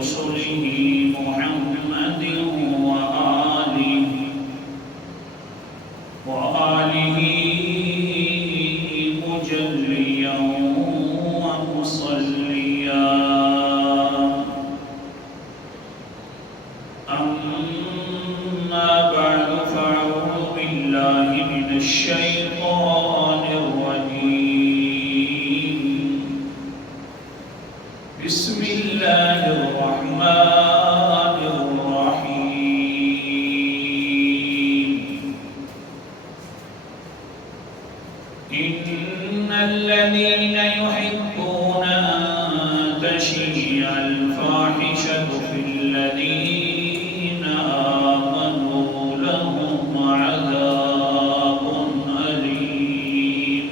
رسله محمد وآله مجليا ومصليا. أما بعد فأعوذ بالله من الشيطان الرجيم. بسم الله الرحمن الرحيم. إن الذين يحبون أن تشيع الفاحشة في الذين آمنوا لهم عذاب أليم.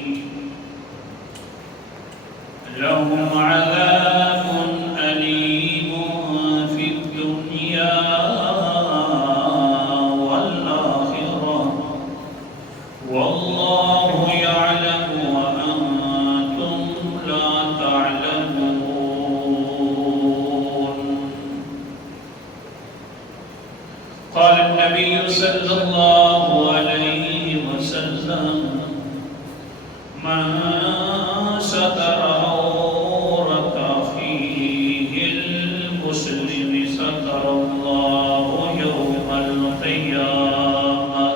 لهم عذاب أليم في الدنيا والآخرة والله يعلم وأنتم لا تعلمون. قال النبي صلى الله عليه وسلم: من ستر عورة أخيه المسلم ستر الله يوم القيامة.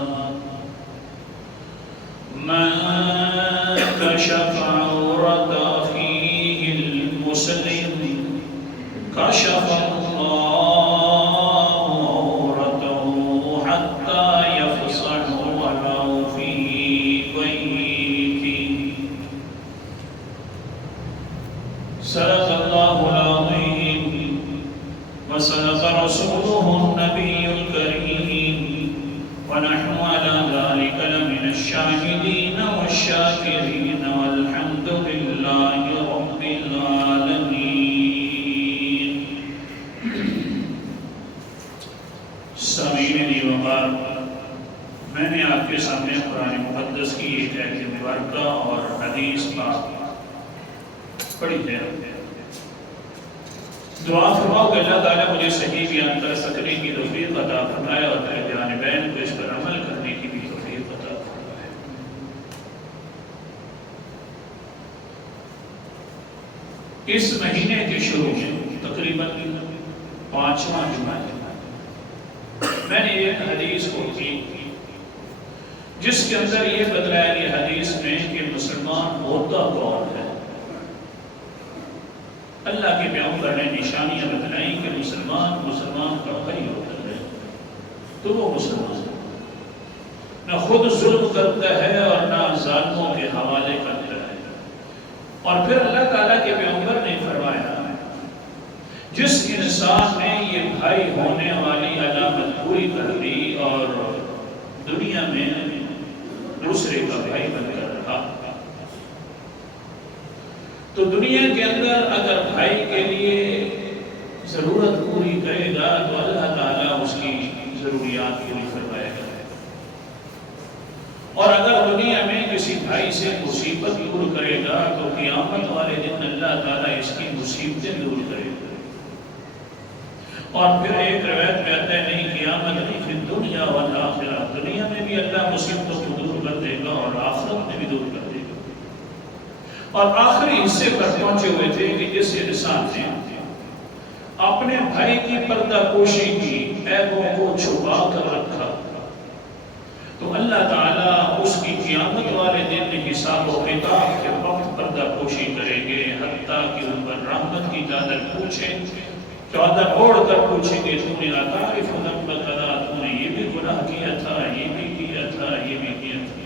من كشف عورة أخيه المسلم كشف الله عورته حتى يفصح ولو في بيته. صدق الله العظيم وصدق رسوله النبي الكريم ونحن على ذلك لمن الشاهدين والشاكرين والحمد لله رب العالمين. سامعین وقار، میں نے آپ کے سامنے قرآن مقدس کی ایک آیت مبارکہ اور حدیث پاک پڑھی ہے. دعا فرماؤ کہ اللہ تعالیٰ مجھے صحیح بیان کر سکنے کی توفیق عطا فرمائے اور میرے جانبین کو اس پر عمل کرنے کی بھی توفیق عطا فرمائے. اس مہینے کے شروع میں تقریباً 5واں جمعہ میں نے ایک حدیث کو کی جس کے اندر یہ بتلایا گیا حدیث میں کہ مسلمان ہوتا کون ہے. اللہ کے پیغمبر نے نشانیاں بتلائیں کہ مسلمان کا بھائی ہوتا ہے تو وہ مسلمان نہ خود ظلم کرتا ہے اور نہ ظالموں کے حوالے کرتا ہے. اور پھر اللہ تعالیٰ کے پیغمبر نے فرمایا جس انسان نے یہ بھائی ہونے والی علامت پوری کر لی اور دنیا میں دوسرے کا بھائی بن کر رہا تو دنیا کے اندر اگر بھائی کے لیے ضرورت پوری کرے گا تو اللہ تعالیٰ اس کی ضروریات پوری کروائے گا. اور اگر دنیا میں کسی بھائی سے مصیبت دور کرے گا تو قیامت والے دن اللہ تعالیٰ اس کی مصیبتیں دور کرے گا. اور پھر ایک روایت میں آتا ہے نہیں قیامت نہیں پھر دنیا والآخرہ، دنیا میں بھی اللہ مصیبتوں کو دور کر دے گا اور آخرت میں بھی دور کر دے گا. اور آخری حصے پر پہنچے ہوئے تھے کہ جس انسان نے اپنے بھائی کی پردہ پوشی کی، عیبوں کو چھپا کر رکھا تو اللہ تعالیٰ اس کی قیامت والے دن حساب و کتاب کے وقت پردہ پوشی کریں گے، حتیٰ کہ ان پر رحمت کی چادر پوچھیں، چادر اوڑھ کر پوچھیں گے تو نے اتعرف ذنب کذا، تو نے یہ بھی گناہ کیا تھا، یہ بھی کیا تھا، یہ بھی کیا تھا.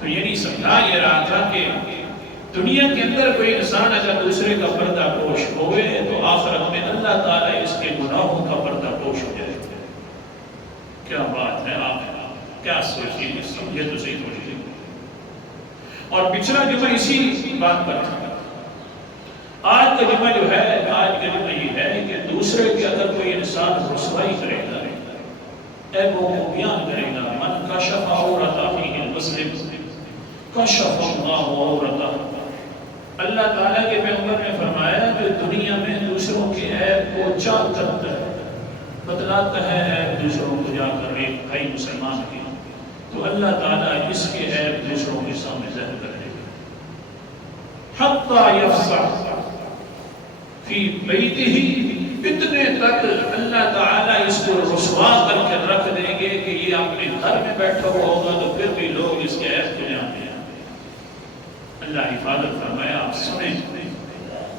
تو یعنی سمجھا یہ رہا تھا کہ دنیا کے اندر کوئی انسان اگر دوسرے کا پردہ پوش ہوئے تو آخرت میں اللہ تعالیٰ اس کے گناہوں کا پردہ پوش ہو جائے. کیا بات ہے، آپ کیا سوچیں گے؟ سمجھے تو صحیح سوچیں. اور پچھلا جمعہ اسی بات پر تھا. آج کا جمعہ جو ہے، آج کا جمعہ یہ ہے کہ دوسرے کے اگر کوئی انسان رسوائی کرے گا، عیبوں کو بیان کرے گا، من کشف عورت اخیہ المسلم کشف اللہ عورتہ. اللہ تعالیٰ کے پیغمبر نے فرمایا کہ دنیا میں دوسروں کے عیب کو چاک کرتا ہے، بتلاتا ہے عیب دوسروں کو جا کر ایک بھائی مسلمان کی، تو اللہ تعالیٰ اس کے عیب دوسروں کے سامنے ظاہر کر دے گا۔ حتیٰ یفصح فی بیتہ، اتنے تک اللہ تعالیٰ اس کو رسوا کر کے رکھ دیں گے کہ یہ اپنے گھر میں بیٹھا ہوا ہوگا تو پھر بھی لوگ اس کے عیب کو جانتے ہیں۔ اللہ حفاظت فرمایا، آپ سنیں،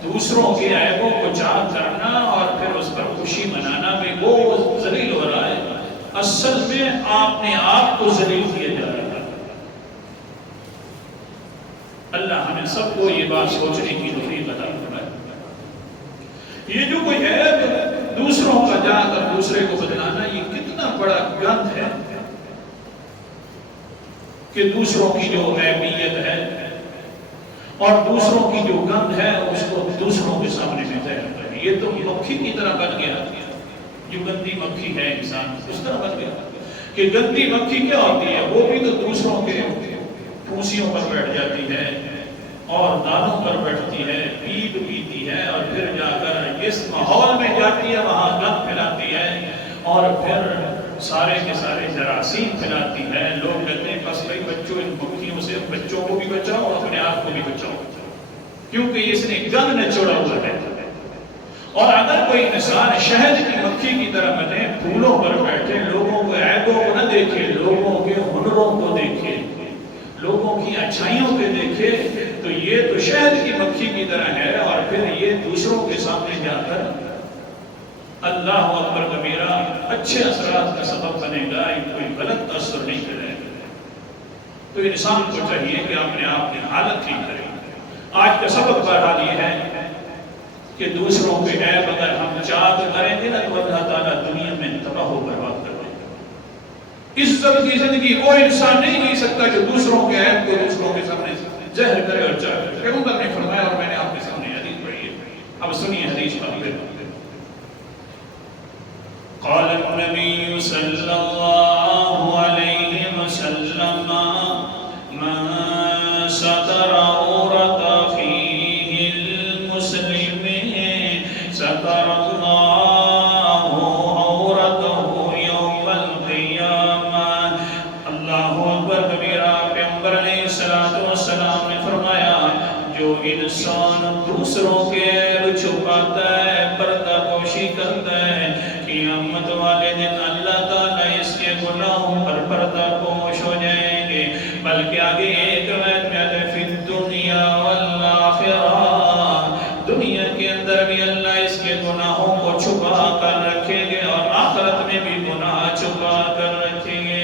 دوسروں کے عیبوں کو چاک کرنا اور پھر اس پر خوشی منانا بھی وہ ذلیل ہو رہا ہے، اصل میں آپ نے آپ کو ذلیل کیا جا رہا ہے۔ اللہ ہمیں سب کو یہ بات سوچنے کی توفیق عطا فرمائے۔ یہ جو کوئی عیب دوسروں کا جا کر دوسرے کو بدلانا، یہ کتنا بڑا گند ہے کہ دوسروں کی جو عیبیت ہے اور دوسروں کی جو گند ہے اس کو دوسروں کے سامنے میں ظاہر کرے۔ یہ تو مکھی کی طرح بن گیا، جو گندی مکھی ہے انسان اس طرح بن گیا کہ گندی مکھی کیا ہوتی ہے، وہ بھی تو دوسروں کے پھونسیوں پر بیٹھ جاتی ہے اور دانوں پر بیٹھتی ہے، پیپ پیتی ہے اور پھر جا کر اس ماحول میں جاتی ہے، وہاں گند پھیلاتی ہے اور پھر سارے کے سارے جراثیم پھیلاتی ہے۔ لوگ کہتے ہیں بس بھائی بچوں ان مکھیوں سے بچوں کو بھی بچاؤ اور اپنے آپ کو بھی بچاؤ، کیونکہ اس نے گند نچوڑا ہوا ہے۔ اور اگر کوئی انسان شہد کی مکھی کی طرح بنے، پھولوں پر بیٹھے، لوگوں کو عیبوں کو نہ دیکھے، لوگوں کے ہنروں کو دیکھے، لوگوں کی اچھائیوں کو دیکھے، تو یہ تو شہد کی مکھی کی طرح ہے اور پھر یہ دوسروں کے سامنے جا کر اللہ اکبر کبیرہ اچھے اثرات کا سبب بنے گا، کوئی غلط اثر نہیں کرے گا۔ تو انسان کو چاہیے کہ اپنے آپ کی حالت ٹھیک کرے۔ آج کا سبق بہرحال یہ ہے کہ دوسروں کے عیب اگر ہم چاک کریں گے نا تو اللہ تعالیٰ دنیا میں تباہ و برباد کر دے گا۔ عزت کی زندگی وہ انسان نہیں جی سکتا جو دوسروں کے عیب کو دوسروں کے سامنے ظاہر کرے اور چاک کرے۔ پیغمبر نے فرمایا اور میں نے آپ کے سامنے حدیث پڑھی ہے، اب سنیے حدیث کا پھر۔ قال النبي صلى الله عليه وسلم من ستر عورة أخيه المسلم ستر الله عورته يوم القيامة۔ اللہ اکبر کبیرہ۔ پیغمبر علیہ السلام نے فرمایا، جو انسان دوسروں کے عیب چھپاتا ہے، پردہ پوشی کرتا ہے، قیامت والے دن اللہ تعالیٰ اس کے گناہوں پر پردہ پوش ہو جائیں گے۔ بلکہ آگے ایک روایت میں آتا ہے فی الدنیا والآخرہ، دنیا کے اندر بھی اللہ اس کے گناہوں کو چھپا کر رکھیں گے اور آخرت میں بھی گناہ چھپا کر رکھیں گے۔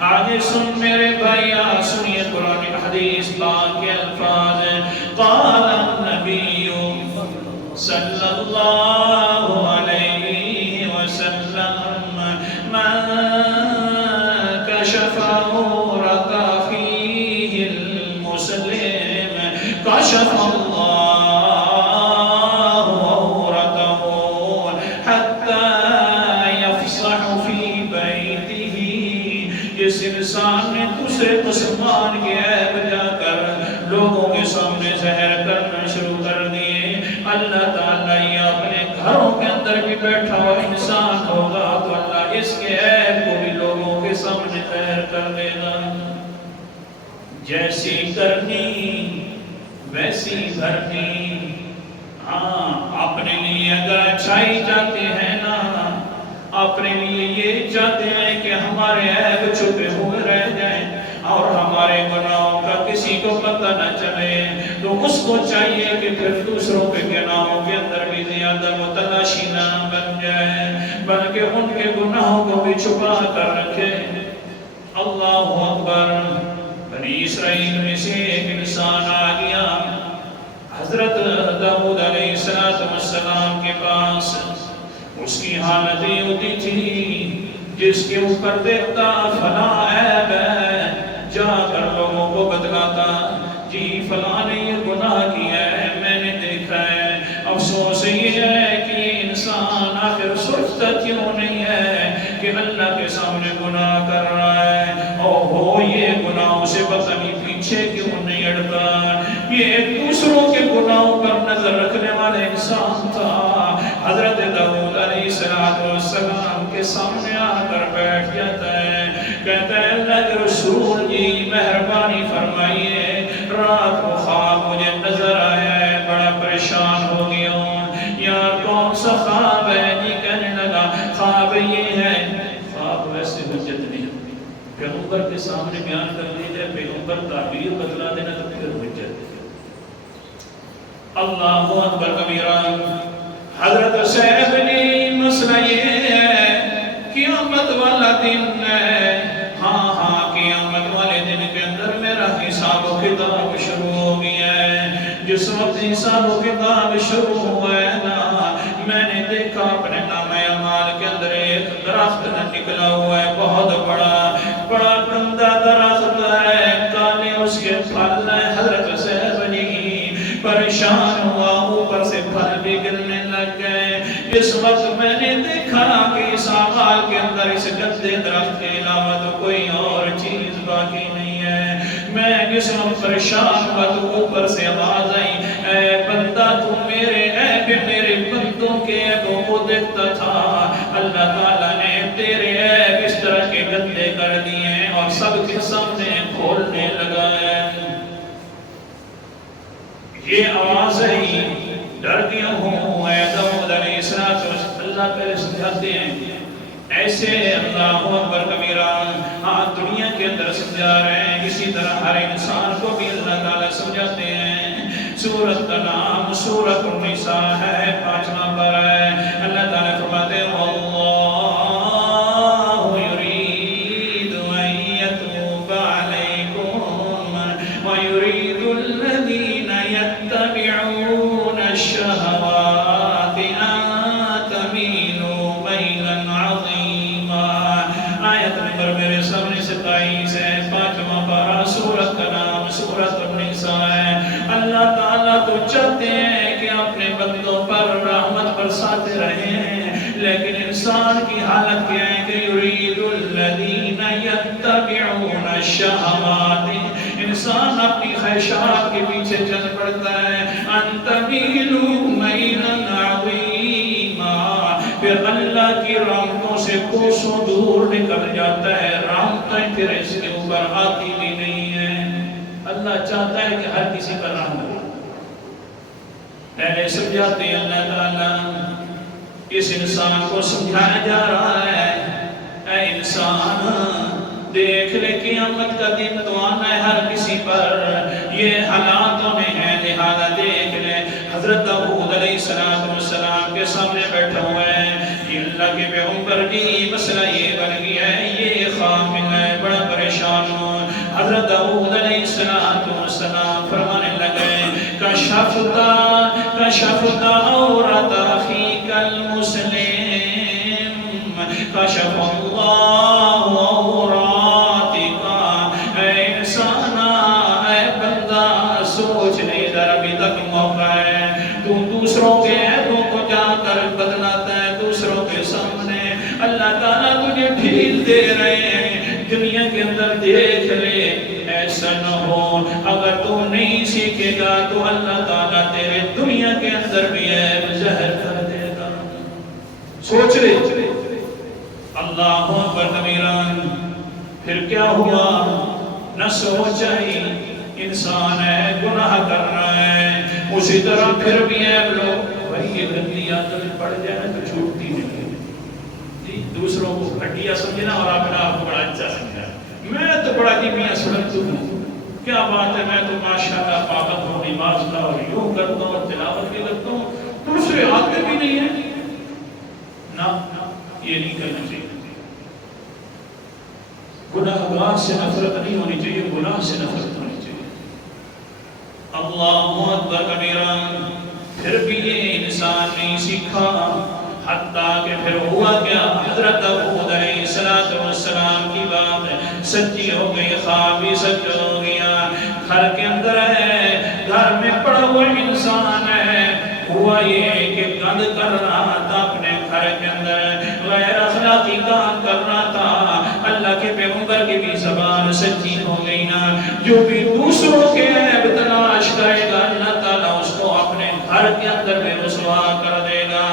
آگے سن میرے بھائی، سنیے قرآن حدیث پاک کے الفاظ۔ قال النبی صلی اللہ علیہ وسلم من کشف عورت اخیہ المسلم کشف اللہ عورتہ حتی یفصح فی بیتہ۔ جس انسان نے دوسرے مسلمان کے عیب جا کر لوگوں کے سامنے ظاہر کرنا شروع کر دیے، اللہ تعالیٰ یہ اپنے گھروں کے اندر بھی بیٹھا ہوا انسان ہوگا تو اللہ اس کے عیب کو بھی لوگوں کے سامنے ظاہر کر دے گا۔ جیسی کرنی ویسی بھرنی۔ ہاں، اپنے لیے اگر اچھائی چاہتے ہیں نا، اپنے لیے یہ چاہتے ہیں کہ ہمارے عیب چھپے ہوئے رہ جائیں اور ہمارے گناہوں کا کسی کو پتہ نہ چلے، تو اس کو چاہیے کہ پھر دوسروں کے گناہوں کے اندر بھی زیادہ متلاشی نہ بن جائے، بلکہ ان کے گناہوں کو بھی چھپا کر رکھے۔ اللہ اکبر۔ بنی اسرائیل میں سے ایک انسان آ گیا حضرت داؤد علیہ السلام کے پاس۔ اس کی حالت یہ ہوتی تھی، جس کے اوپر دیکھتا فلاں عیب ہے، جا کر لوگوں کو بتلاتا، جی فلاں نے یہ گناہ کیا ہے، میں نے دیکھا ہے۔ افسوس یہ ہے کہ انسان آخر سوچتا کیوں نہیں ہے کہ اللہ کے سامنے گناہ کر رہا ہے، اوہ یہ گناہوں سے پتہ نہیں پیچھے کیوں نہیں ہٹتا۔ یہ دوسروں کے گناہوں پر نظر رکھنے والا انسان تھا۔ حضرت السلام کے سامنے آ کر بیٹھ جاتا ہے، کہتا ہے اللہ کے رسول جی مہربانی فرمائیے، رات کو خواب مجھے نظر آیا ہے، بڑا پریشان ہو گیا ہوں، یار کون سا خواب ہے؟ جی کہنے لگا خواب یہ ہے۔ خواب ویسے حجت نہیں، پیغمبر کے سامنے بیان کر دی جائے، پیغمبر تعبیر بدلا دینا تو پھر حجت۔ اللہ اکبر کبیرہ۔ حضرت صاحب نے مسئلہ یہ ہے قیامت والا دن ہے، ہاں قیامت والے دن کے اندر میرا حساب و کتاب شروع ہو گیا ہے۔ جس وقت حساب و کتاب شروع ہوا ہے نا، میں نے دیکھا اپنے نامہ اعمال کے اندر ایک درخت نکلا ہوا ہے، بہت بڑا گندا درخت ہے، کالے اس کے پھل ہیں۔ حضرت صاحب نے پریشان ہوا، اوپر سے پھل بھی گرنے لگ گئے۔ اس وقت میں نے دیکھا کہ اس اعمال کے اندر اس گندے درخت کے علاوہ تو کوئی اور چیز باقی نہیں ہے۔ میں جس وقت پریشان ہوا تو اوپر سے آواز آئی، اے بندہ تو میرے عیب میرے بندوں کے عیبوں کو دیکھتا تھا، اللہ تعالیٰ نے تیرے عیب اس طرح کے گندے کر دیے ہیں اور سب کے سامنے کھولنے لگا ہے۔ یہ آواز ہے، ڈر گیا ہوں اے داؤد علیہ السلام، اللہ پہ سمجھاتے ہیں ایسے اللہ اکبر کبیرہ۔ ہاں دنیا کے اندر سمجھا رہے ہیں، اسی طرح ہر انسان کو بھی اللہ تعالیٰ سمجھاتے ہیں۔ سورت کا نام سورت النساء ہے، 5واں پارہ ہے۔ اللہ تعالیٰ فرماتے ہیں چاہتے ہیں کہ اپنے بندوں پر رحمت برساتے رہیں، لیکن انسان کی حالت کیا ہے کہ یرید الذین یتبعون الشہوات، انسان اپنی خواہشات کے پیچھے چل پڑتا ہے۔ ان تمیلوا میلا عظیما، پھر اللہ کی رحمتوں سے کوسوں دور نکل جاتا ہے، رحمتیں پھر اس کے اوپر آتی بھی نہیں ہے۔ اللہ چاہتا ہے کہ ہر کسی پر رحمت ہو۔ پہلے سمجھاتے ہیں اللہ تعالیٰ، اس انسان کو سمجھایا جا رہا ہے، اے انسان دیکھ لے قیامت کا دن تو آنا ہے ہر کسی پر، یہ حالاتوں میں ہے لہذا دیکھ لے۔ حضرت داؤد علیہ السلام کے سامنے بیٹھا ہوا ہے، یہ اللہ کے پیغمبر کی مسئلہ یہ بن گیا ہے، یہ خواب ملا ہے، بڑا پریشان ہوں۔ حضرت داؤد علیہ السلام فرمانے لگے، کشفت عورت اخیک المسلم، کشف اللہ عوراتک۔ اے انسان، اے بندہ سوچ لے، ادھر ابھی تک موقع ہے، تو دوسروں کے عیبوں کو جا کر بدلاتا ہے دوسروں کے سامنے۔ اللہ تعالیٰ تجھے ڈھیل دے رہے ہیں، دنیا کے اندر دیکھ لے، ایسا نہ ہو اگر تو نہیں سیکھے گا تو اللہ تعالیٰ تیرے دنیا کے اندر بھی عیب ظاہر کر دے گا۔ سوچ لے اللہ اکبر کبیران۔ پھر کیا ہوا؟ نہ سوچا ہی، انسان ہے گناہ کر رہا ہے، اسی طرح پھر بھی عیب لوگ، وہی یہ گندی عادت پڑ جائے تو چھوٹتی نہیں جی۔ دوسروں کو گھٹیا سمجھنا اور اپنا آپ کو بڑا اچھا سمجھنا، میں تو بڑا جی میاں سڑکتا ہوں، کیا بات ہے، میں تو ماشاءاللہ پابند ہوں، نماز کا اور یوں کرتا ہوں، تلاوت بھی کرتا ہوں، دوسرے ہاتھ میں بھی نہیں ہے نا، یہ نہیں کرنا چاہیے۔ گناہگار سے نفرت نہیں ہونی چاہیے، گناہ سے نفرت ہونی چاہیے۔ اللہ اکبر کبیرہ۔ پھر بھی یہ انسان نہیں سیکھا، حتیٰ کہ پھر ہوا کیا، حضرت داؤد علیہ السلام کی بات سچی ہو گئی، خواب بھی سچ ہو گیا۔ گھر کے اندر ہے، گھر میں پڑا ہوا انسان ہے، ہوا یہ کہ گند کر رہا تھا اپنے گھر کے اندر، غیر اخلاقی کام کر رہا تھا۔ اللہ کے پیغمبر کی بھی زبان سچی ہو گئی نا، جو بھی دوسروں کے عیب تلاش کرے گا اللہ تعالیٰ اس کو اپنے گھر کے اندر میں رسوا کر دے گا۔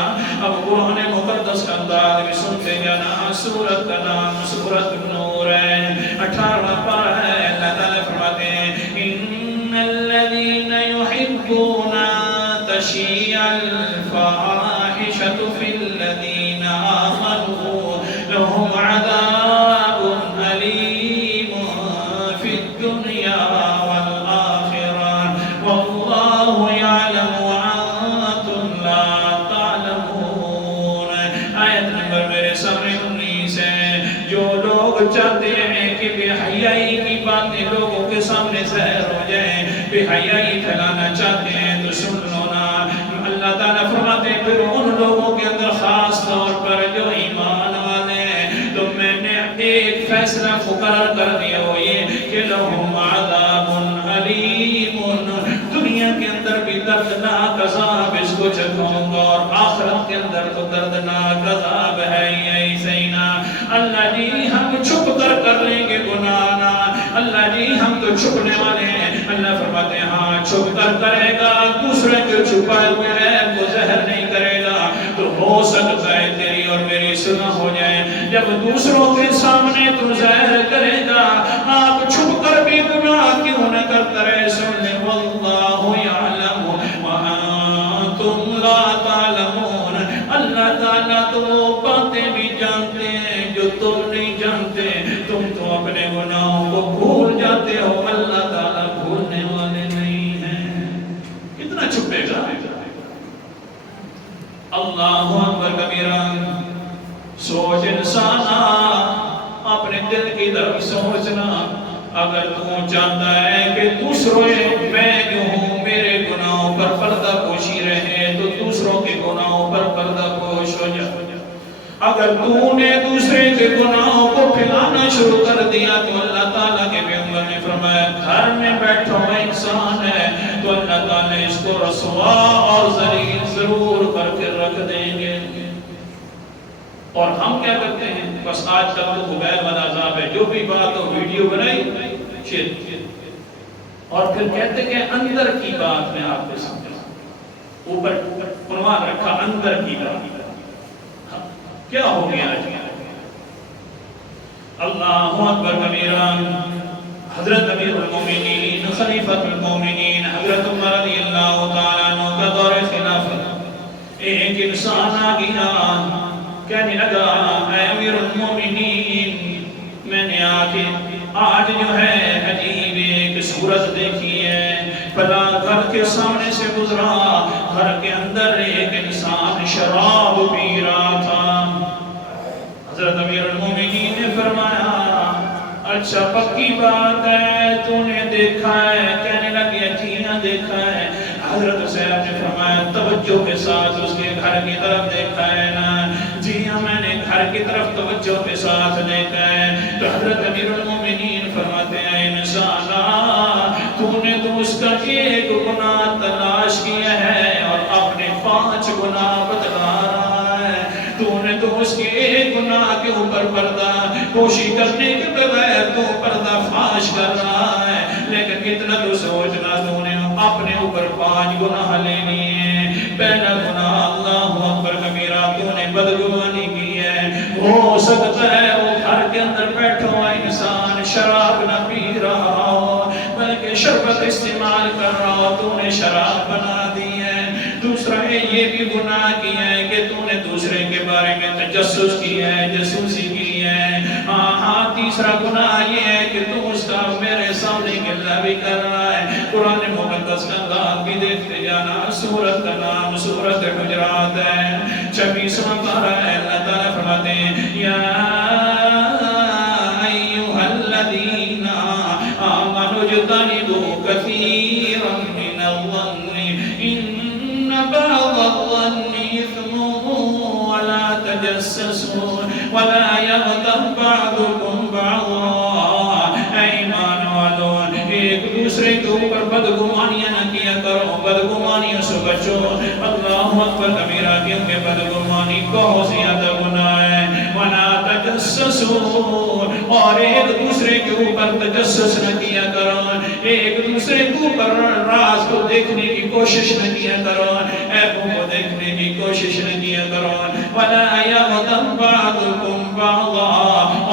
اب قرآن مقدس کا بعد بھی سنتے جانا. سورت کا نام سورت نور ہے. 18واں پارہ ہے. اللہ تعالیٰ فرماتے ہیں ان الذین یحبون تشیع الفاحشۃ فی الذین آمنوا لهم عذاب علیم فی الدنیا والآخرہ واللہ یعلم وانتم لا تعلمون. آیت نمبر میرے سامنے 19 ہے. جو لوگ چاہتے ہیں کہ بے حیائی کی باتیں لوگوں کے سامنے ظاہر ہو جائیں, بے حیائی پھیلانا چاہتے ہیں تو سن لو نا. اللہ تعالیٰ فرماتے ہیں پھر ان لوگوں کے اندر خاص طور پر جو ایمان والے ہیں تو میں نے ایک فیصلہ مقرر کر دیا ہو یہ کہ لہم عذاب علیم, دنیا کے اندر بھی دردناک عذاب اس کو چکھوں گا اور آخرت کے اندر تو دردناک عذاب ہے. یہی صحیح نا. اللہ جی ہم چھپ کر لیں گے گناہ نا. اللہ جی ہم تو چھپنے والے ہیں. اللہ فرماتے ہیں ہاں چھپ کر کرے گا, دوسرے کے چھپائے ہوئے عیب کو ظاہر نہیں کرے گا تو ہو سکتا ہے تیری اور میری سنا ہو جائے. جب دوسروں کے سامنے تو ظاہر کرے گا, آپ چھپ کر بھی گناہ کیوں نہ کرتے رہے. سن لے واللہ یعلم وانتم لا تعلمون. اللہ تعالیٰ تو وہ باتیں بھی جانتے ہیں جو تم نہیں جانتے. تم تو اپنے گناہوں کو بھول جاتے ہو, اللہ تعالیٰ بھولنے والے نہیں ہیں. کتنا چھپے گا. اللہ اکبر کبیرہ. سوچ انسانا, اپنے دل کی طرف سوچنا. اگر تو چاہتا ہے کہ دوسروں میں جو ہوں میرے گناہوں پر پردہ پوشی رہے تو دوسروں کے گناہوں پر پردہ پوش ہو جا. اگر تو نے دوسرے کے گناہوں کو پھیلانا شروع کر دیا تو اللہ تعالیٰ کے پیغمبر نے فرمایا گھر میں بیٹھا ہوا انسان ہے تو اللہ تعالیٰ اس کو رسوا اور ذلیل ضرور کر کے رکھ دیں گے. اور ہم کیا کرتے ہیں بس آج کل تو موبائل والا عذاب ہے, جو بھی بات ہو ویڈیو بنائی شیئر اور پھر کہتے کہ اندر کی بات میں آپ کو سمجھا. اوپر عنوان رکھا اندر کی بات. کیا ہو گیا آج. اللہ اکبر کبیرہ. حضرت امیر المومنین خلیفۃ المومنین حضرت عمر رضی اللہ تعالیٰ عنہ کا دور خلافت, ایک انسان آ گیا کہنے لگا اے امیر المومنین میں نے آج جو ہے عجیب ایک صورت دیکھی ہے. بلا گھر کے سامنے سے گزرا, گھر کے اندر ایک انسان شراب پی رہا تھا. حضرت امیر المومنین نے فرمایا اچھا پکی بات ہے تو نے دیکھا ہے. کہنے لگے جی ہاں دیکھا ہے. حضرت صاحب نے فرمایا توجہ کے ساتھ اس کے گھر کی طرف دیکھا ہے نا. جی ہاں میں نے گھر کی طرف توجہ کے ساتھ دیکھا ہے. تو حضرت امیر المومنین فرماتے ہیں انسانا تو نے تو اس کا ایک گناہ تلاش کیا ہے اور اپنے 5 گناہ بتلا رہا ہے. تو نے تو اس کے ایک گناہ کے اوپر پردہ کوشش کرنے کے بغیر تو پردہ فاش کر رہا ہے. لیکن اتنا تو سوچنا تو نے اپنے اوپر 5 گناہ لے لیے. پہلا گناہ اللہ اکبر کبیرہ تو نے بدگمانی کی ہے. ہو سکتا ہے وہ گھر کے اندر بیٹھا ہوا انسان شراب نہ پی رہا ہو بلکہ شربت استعمال کر رہا ہو, تو نے شراب بنا دی ہے. دوسرا یہ بھی گناہ کیا ہے کہ تو نے دوسرے کے بارے میں تجسس کیا ہے, جاسوسی کی ہے. تیسرا گناہ یہ ہے کہ تو اس کا میرے سامنے گلہ بھی کر رہا ہے. قرآن مقدس کا نام بھی دیکھتے جانا. سورت کا نام سورت حجرات ہے, 26واں پارہ ہے. اللہ تعالیٰ فرماتے ہیں یا ایھا الذین آمنوا اجتنبوا کثیرا من الظن ان بعض الظن اثم ولا تجسسوا ولا یغتب بعضکم بعضا. ایمان والوں ایک دوسرے کے اوپر بدگمانیاں نہ کیا کرو, بدگمانیوں سے بچو. اللہ اکبر کبیرہ, کیونکہ بدگمانی بہت زیادہ گناہ ہے. وَلَا تَجَسَّسُوا, اور ایک دوسرے کے اوپر تجسس نہ کیا کرو, ایک دوسرے کے اوپر راز کو دیکھنے کی کوشش نہ کیا کرو, عیبوں کو دیکھنے کی کوشش نہ کیا کرو. وَلَا يَغْتَب بعضكم بعضا،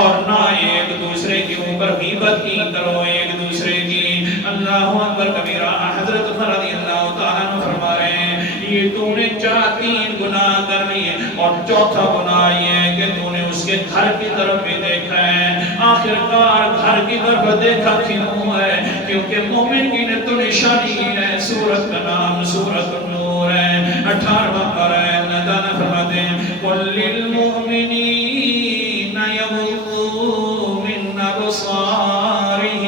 اور نہ ایک دوسرے کے اوپر غیبت کی کرو ایک دوسرے کی. اللہ اکبر کبیرہ. حضرت عمر رضی اللہ تعالیٰ عنہ فرما رہے ہیں یہ تو نے 4 گناہ کر لیے، اور چوتھا گناہ یہ ہے کہ تو نے اس کے گھر کی طرف بھی دیکھا ہے. آخرکار گھر کی طرف دیکھا کیوں ہے؟ کیونکہ مومن کی نے تو نشانی ہے. سورت کا نام سورت النور ہے، 18واں پارہ ہے. اللہ تعالیٰ فرماتے ہیں قُلْ لِلْمُؤْمِنِينَ يَغُضُّوا مِنْ أَبْصَارِهِمْ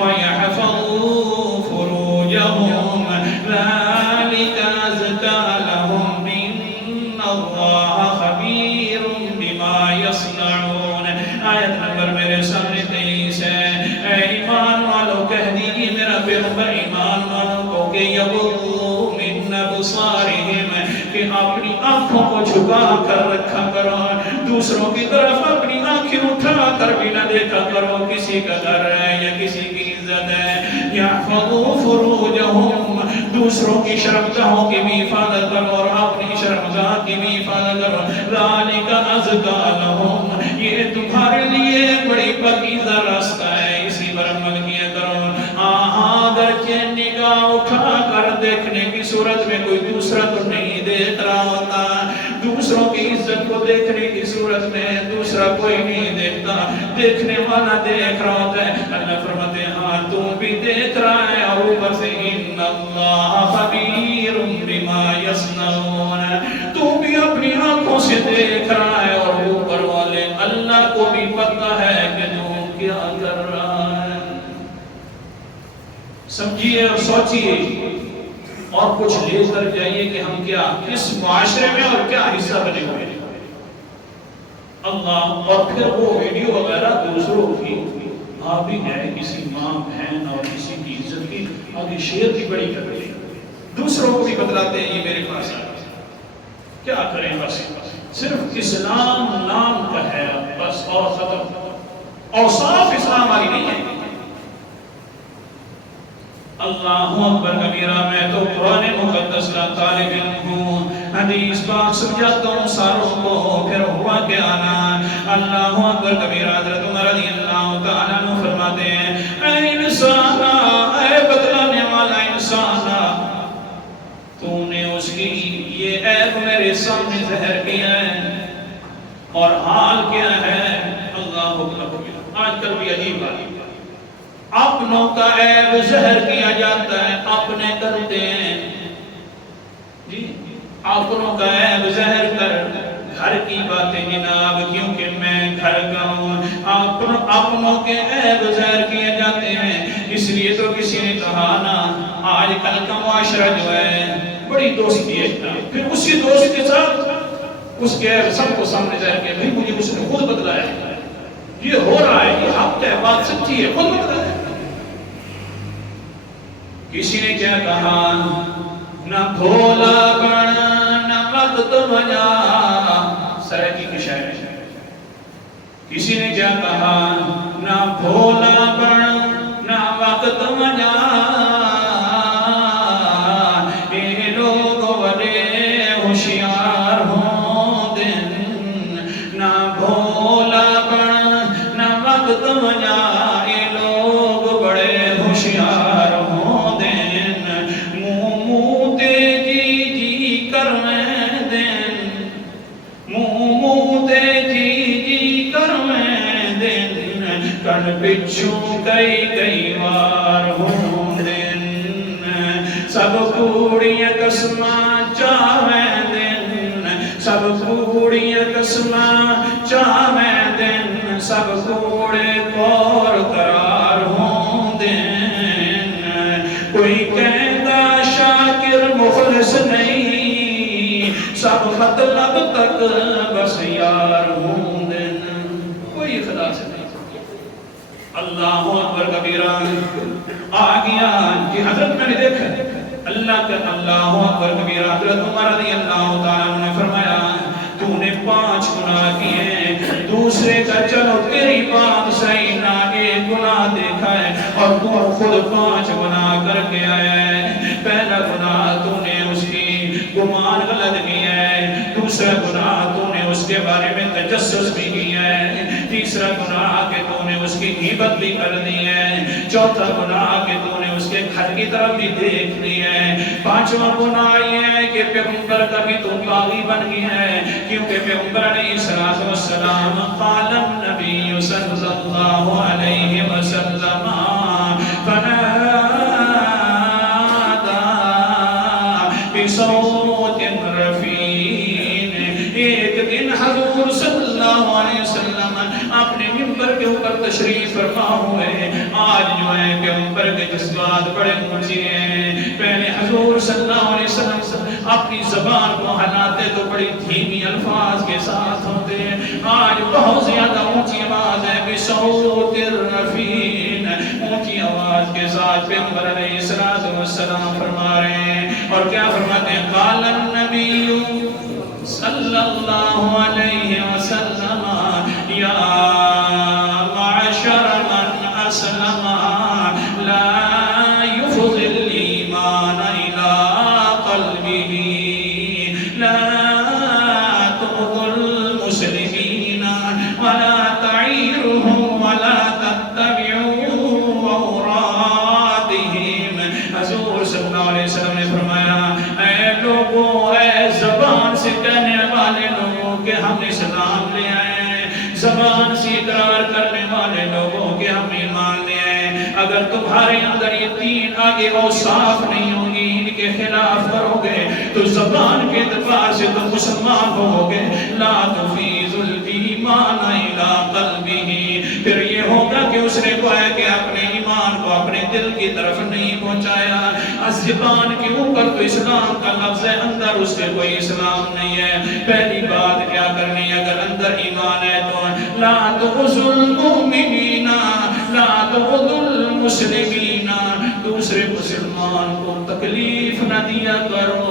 وَيَحْفَظُوا فُرُوجَهُمْ ذَلِكَ أَزْكَىٰ لَهُمْ إِنَّ اللَّهَ خَبِيرٌ بِمَا يَصْنَعُونَ. آیت نمبر میرے سامنے 23 ہے. اے ایمان والو کہہ دیجیے میرا پیغمبر ایمان والوں کو کہ یغضوا من ابصارہم، کہ اپنی آنکھوں کو جھکا کر رکھا کرو، دوسروں کی طرف اپنی آنکھیں اٹھا کر بھی نہ دیکھا کرو. کسی کا گھر ہے یا کسی کی عزت ہے. یحفظوا فروجہم، دوسروں کی شرمگاہوں کی بھی حفاظت کرو اور اپنی شرمگاہ کی بھی حفاظت کرو. ذالک ازکیٰ لہم، یہ تمہارے لیے بڑی پاکیزہ راستہ ہے، اسی پر عمل کیا کرو. اگرچہ نگاہ اٹھا کر دیکھنے کی صورت میں کوئی دوسرا تو نہیں دیکھ رہا ہوتا، دوسروں کی عزت کو دیکھنے کی صورت میں دوسرا کوئی نہیں دیکھتا، دیکھنے والا دیکھ رہا ہوتا ہے. اللہ فرماتے ہیں ہاں تم بھی دیکھ رہا ہے، اور اوپر سے ان اللہ خبیر بما یصنعون، تو بھی اپنی آنکھوں سے دیکھ رہا ہے، اور اوپر والے اللہ کو بھی پتہ ہے کہ تو کیا کر رہا ہے. سمجھیے اور سوچئے اور کچھ لے کر جائیے کہ ہم کیا اس معاشرے میں اور کیا حصہ بنے ہوئے ہیں. اللہ. اور پھر وہ ویڈیو وغیرہ دوسروں کی آپ بھی ہے کسی ماں بہن اور کسی کی عزت کی آگے شیئر کی بڑی کر رہی ہے، دوسروں کو بھی بتلاتے ہیں یہ میرے پاس ہے. کیا کریں؟ بس صرف اسلام نام کا ہے بس، اور ختم. اور صاف اسلام والی نہیں ہے. اللہ اکبر کبیرہ. میں تو قرآن مقدس کا طالب علم ہوں، حدیث پاک سمجھاتا ہوں ساروں کو. پھر ہوا کیا نا؟ اللہ اکبر کبیرہ. حضرت عمر رضی اللہ تعالیٰ عنہ فرماتے ہیں اے انسان، اے بتلانے والا انسان، تو نے اس کی یہ عیب میرے سامنے ظاہر کیا ہے، اور حال کیا ہے؟ اللہ اکبر. آج کل بھی عجیب بات، اپنوں کا عیب ظاہر کیا جاتا ہے، اپنے کرتے ہیں جی، اپنوں کا عیب ظاہر کر گھر کی باتیں جناب، کیونکہ میں گھر کا ہوں. اپنوں کے عیب ظاہر کیے جاتے ہیں. اس لیے تو کسی نے کہا نا آج کل کا معاشرہ جو ہے بڑی دوستی ہے، پھر اسی دوست کے ساتھ اس کے عیب سب کو سامنے ظاہر کیا. بھائی مجھے اس نے خود بتلایا ہے، یہ ہو رہا ہے، یہ حق ہے، بات سچی ہے، خود بتلایا. کسی نے کیا کہا؟ نہ بھولا بڑا نہ وقت بجا، سرکی کی شاعر. کسی نے کیا کہا؟ نہ بھولا بڑا نہ وقت بجا، یہ لوگ بڑے ہوشیار ہوں دن. نہ بھولا بڑا نہ وقت بجا، یہ لوگ بڑے ہوشیار ہوں. بچھو کئی وار ہوں دن، سب کوڑیاں قسماں چاہیں دن، سب کوڑیاں قسماں چاہیں دن، سب کوڑے کور قرار ہوں دن. کوئی کہتا شاکر مخلص نہیں، سب مطلب تک بس یار ہوں دن. کوئی اخلاص نہیں. اللہ اکبر کبیرہ. آ گیا کہ حضرت میں نے دیکھا اللہ کا. اللہ اکبر کبیرہ. حضرت عمر رضی اللہ تعالیٰ نے فرمایا تو نے 5 گناہ کیے، دوسرے کا چلو تیری بات صحیح نہ، ایک گناہ دیکھا ہے اور تو خود 5 گناہ کر کے آیا ہے. پہلا گناہ تو نے اس کی گمان غلط کیا ہے، دوسرا گناہ تو نے اس کے بارے میں تجسس بھی کیا ہے، تیسرا گناہ کہ تو نے اس کی غیبت بھی کر دی ہے، چوتھا گناہ کہ تو نے اس کے گھر کی طرف بھی دیکھ لی ہے، پانچواں گناہ یہ ہے کہ پیغمبر کا بھی تو باغی بن گیا ہے، کیونکہ پیغمبر علیہ السلام قال النبی صلی اللہ علیہ وسلم فنادى بصوت رفیع، ایک دن حضور صلی اللہ علیہ وسلم اپنے منبر کے اوپر تشریف فرما ہوئے، آج جو ہے پیغمبر کے جذبات بڑے اونچے ہیں، پہلے حضور صلی اللہ علیہ وسلم اپنی زبان کو ہلاتے تو بڑی دھیمی الفاظ کے ساتھ ہوتے ہیں، آج بہت زیادہ اونچی آواز ہے، بصوت رفیع، اونچی آواز کے ساتھ پیغمبر علیہ السلام فرما رہے ہیں، اور کیا فرماتے ہیں؟ قال النبی صلی اللہ علیہ وسلم یا معشر من اسلم لا يفضي الإيمان إلى قلبه لا تؤذوا المسلمين ولا تعيرهم ولا تتبعوا عوراتهم، حضور صلی اللہ علیہ وسلم نے فرمایا اے لوگوں، اے زبان سے کہنے والے لوگوں کہ ہم اسلام لے آئے ہیں، زبان سے اقرار کرنے والے لوگوں کہ ہم ایمان لے آئے ہیں، اگر تمہارے اندر یہ تین آگے اوصاف نہیں ہوں گی، ان کے خلاف کرو گے تو زبان کے اعتبار سے تو مسلمان ہو گے، لا تفیض الایمان الی قلبہ، پھر یہ ہوگا کہ اس نے گویا کہ اپنے ایمان کو اپنے دل کی طرف نہیں پہنچایا، زبان کے اوپر تو اسلام کا لفظ ہے، اندر اس کے کوئی اسلام نہیں ہے۔ پہلی بات کیا کرنی ہے؟ اگر اندر ایمان ہے تو لا تؤذوا المؤمنین لا تؤذوا المسلمین، دوسرے مسلمان کو تکلیف نہ دیا کرو،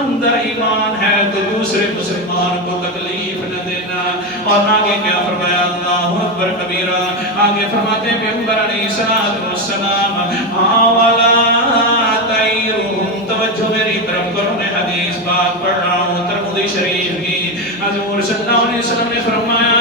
اندر ایمان ہے تو دوسرے مسلمان کو تکلیف نہ دینا۔ اور آگے کیا فرمایا؟ اللہ اکبر کبیرہ، آگے فرماتے ہیں پیغمبر علیہ السلام وَلَا تَعِيرُهُمْ، توجہ میری طرف کرو، میں حدیث بات پڑھ رہا ہوں ترمذی شریف کی، حضور صلی اللہ علیہ وسلم نے فرمایا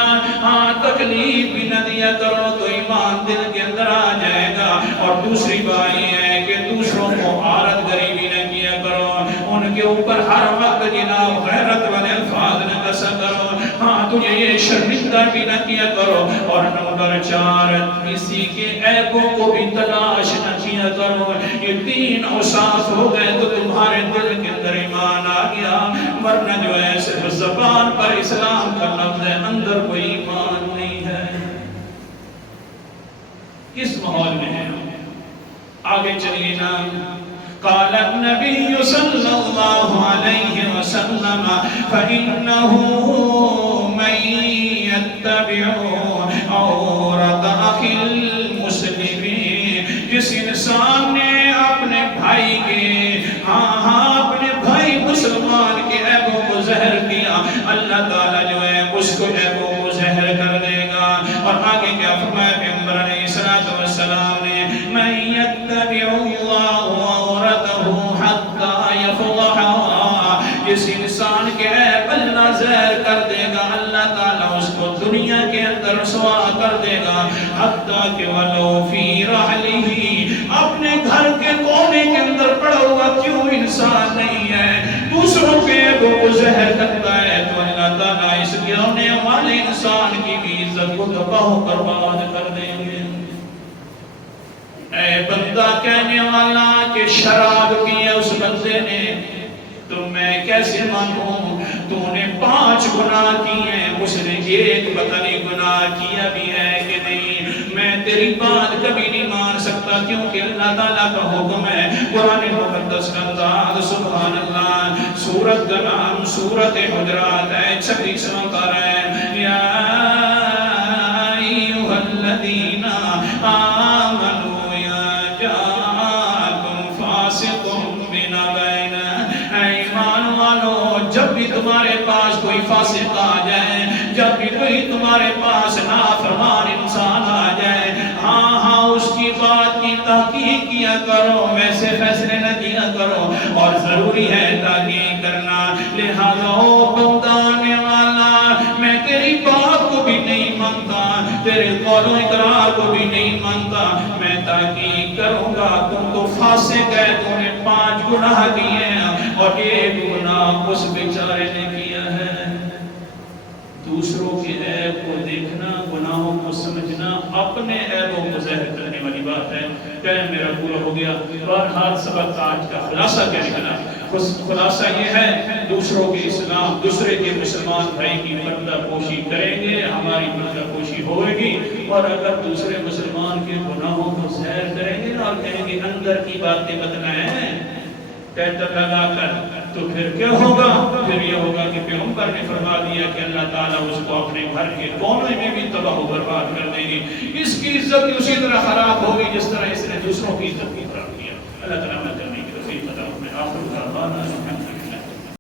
تکلیف بھی نہ دیا کرو تو ایمان دل کے اندر آ جائے گا، اور دوسری بات یہ ہے کہ دوسروں کو عارض گریبی نہ کیا کرو، ان کے اوپر ہر وقت جناب غیرت والے الفاظ نہ کسا کرو، ہاں تجھے یہ شرمندہ بھی نہ کیا کرو، اور نمبر 4 کسی کے عیبوں کو بھی تلاش نہ کیا کرو۔ یہ تین اوصاف ہو گئے تو تمہارے دل کے اندر ایمان آ گیا، ورنہ جو ہے صرف زبان پر اسلام کا لفظ ہے، اندر کوئی ایمان نہیں ہے۔ کس ماحول میں ہے؟ آگے چلیے نا۔ قال النبي صلى الله عليه وسلم فإنه من يتبع عورة أخي المسلم، جس انسان نے اپنے بھائی کے اپنے بھائی مسلمان کے عیبوں کو ظاہر کیا، اللہ تعالیٰ جو ہے اس کو عیبوں کو ظاہر کر دے گا۔ اور آگے کیا فرمایا پیغمبر علیہ السلام نے؟ من يتبع الله جس انسان کے عیب اللہ ظاہر کر دے گا، اللہ تعالیٰ اس کو دنیا کے اندر رسوا کر دے گا، حتیٰ کہ ولو فی رحلہ، اپنے گھر کے کونے کے اندر پڑا ہوا کیوں انسان نہیں ہے، دوسروں کے عیبوں کو ظاہر کرتا ہے تو اللہ تعالیٰ اس گرنے والے انسان کی بھی عزت کو تباہ و برباد کر دیں گے۔ اے بندہ کہنے والا کہ شراب کی ہے اس بندے نے، تو میں کیسے مانوں؟ تو نے 5 گناہ کیے ہیں، اس نے ایک پتہ نہیں گناہ کیا بھی ہے کہ نہیں، میں تیری بات کبھی نہیں مان سکتا، کیونکہ اللہ تعالیٰ کا حکم ہے۔ قرآن مقدس کا انداز سبحان اللہ، سورت کا نام سورت حجرات ہے، 26 نمبر ہے، یا ایھا الذین آمنوا جب بھی تمہارے پاس کوئی فاسق آ جائے، جب بھی کوئی تمہارے پاس نافرمان انسان آ جائے، ہاں اس کی بات کی تحقیق کیا کرو، ویسے فیصلے نہ کیا کرو، اور ضروری ہے تحقیق کرنا۔ لہذا بندہ آنے والا گناہ کیے ہیں اور ایک گناہ اس بیچارے نے کیا ہے دوسروں کے عیب کو دیکھنا، گناہوں کو سمجھنا، اپنے عیبوں کو ظاہر کرنے والی بات ہے۔ ٹائم میرا پورا ہو گیا۔ بہرحال سبق کا آج کا خلاصہ کیا نکلا؟ خلاصہ یہ ہے دوسروں کے اسلام، دوسرے کے مسلمان بھائی کی پردہ پوشی کریں گے، ہماری پردہ پوشی ہوئے گی، اور اگر دوسرے مسلمان کے گناہوں کو ظاہر کریں گے اور کہیں گے اندر کی باتیں بتلائیں ٹیٹر لگا کر، تو پھر کیا ہوگا؟ پھر یہ ہوگا کہ پیغمبر نے فرما دیا کہ اللہ تعالیٰ اس کو اپنے گھر کے کونے میں بھی تباہ و برباد کر دیں گے۔ اس کی عزت بھی اسی طرح خراب ہوگی جس طرح اس نے دوسروں کی عزت کی خراب کیا۔ اللہ تعالیٰ میں کرنے کی توفیق عطا فرمائے۔ آخر دعوانا